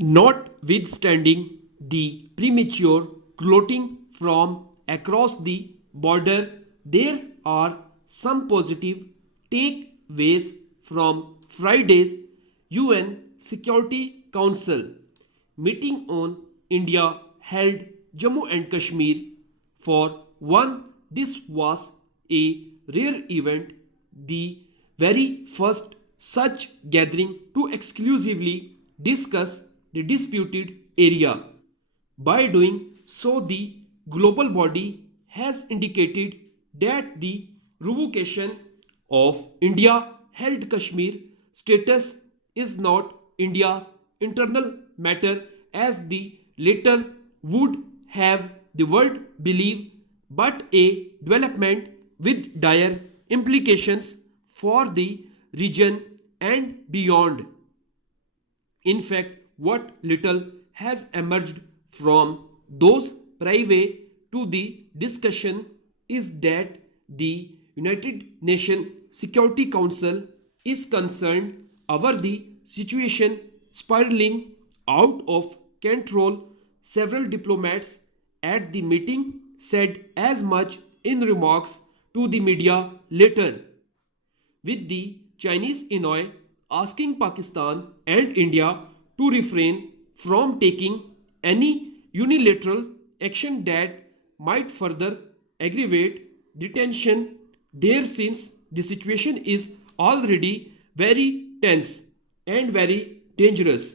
Notwithstanding the premature clotting from across the border, there are some positive takeaways from Friday's UN Security Council meeting on India held Jammu and Kashmir. For one, this was a rare event, the very first such gathering to exclusively discuss the disputed area. By doing so, the global body has indicated that the revocation of India held Kashmir status is not India's internal matter as the latter would have the world believe, but a development with dire implications for the region and beyond. In fact, what little has emerged from those prior to the discussion is that the United Nations Security Council is concerned over the situation spiraling out of control. Several diplomats at the meeting said as much in remarks to the media later, with the Chinese envoy asking Pakistan and India to refrain from taking any unilateral action that might further aggravate the tension there, since the situation is already very tense and very dangerous.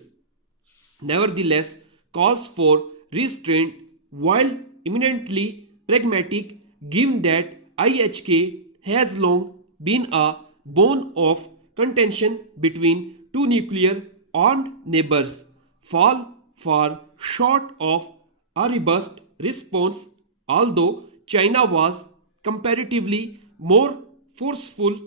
Nevertheless, calls for restraint, while eminently pragmatic, given that IHK has long been a bone of contention between two nuclear armed neighbors, fall far short of a robust response, although China was comparatively more forceful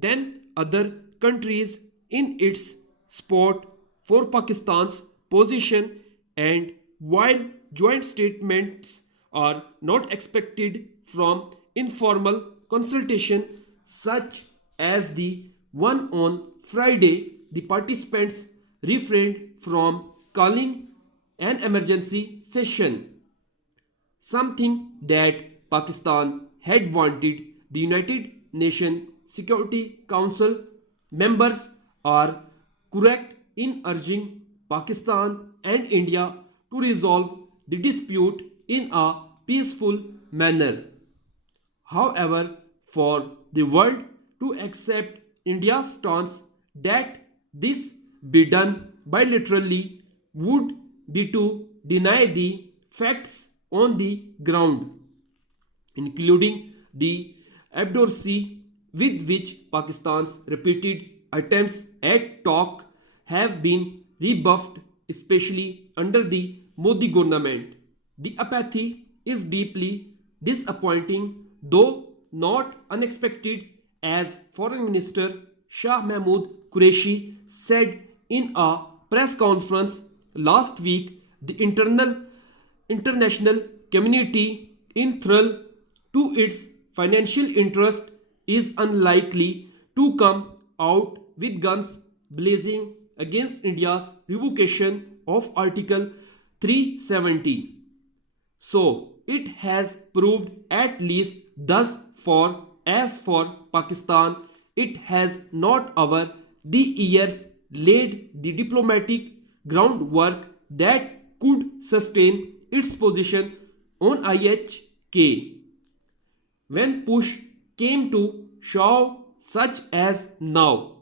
than other countries in its support for Pakistan's position, and while joint statements are not expected from informal consultation such as the one on Friday, the participants refrained from calling an emergency session, something that Pakistan had wanted. The United Nations Security Council members are correct in urging Pakistan and India to resolve the dispute in a peaceful manner. However, for the world to accept India's stance that this be done bilaterally would be to deny the facts on the ground, including the absurdity with which Pakistan's repeated attempts at talk have been rebuffed, especially under the Modi government. The apathy is deeply disappointing, though not unexpected, as Foreign Minister Shah Mahmood Qureshi said in a press conference last week. The international community, in thrall to its financial interest, is unlikely to come out with guns blazing against India's revocation of Article 370. So it has proved, at least thus far. As for Pakistan, it has not over the years laid the diplomatic groundwork that could sustain its position on IHK when push came to shove, such as now.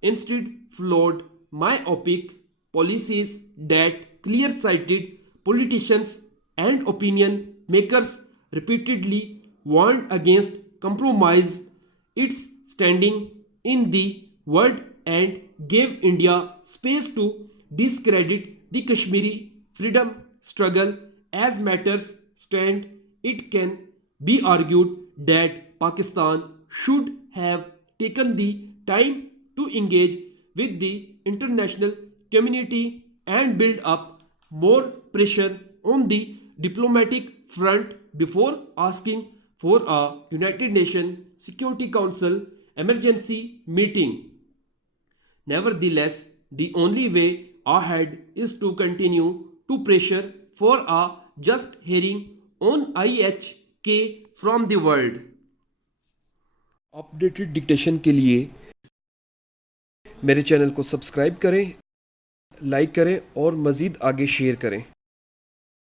Instead, flawed, myopic policies that clear-sighted politicians and opinion makers repeatedly warned against compromise its standing in the world and gave India space to discredit the Kashmiri freedom struggle. As matters stand, it can be argued that Pakistan should have taken the time to engage with the international community and build up more pressure on the diplomatic front before asking for a United Nations Security Council emergency meeting. Nevertheless, the only way ahead is to continue to pressure for a just hearing on IHK from the word. Updated dictation के लिए मेरे channel को subscribe करें, like करें और मज़ीद आगे share करें।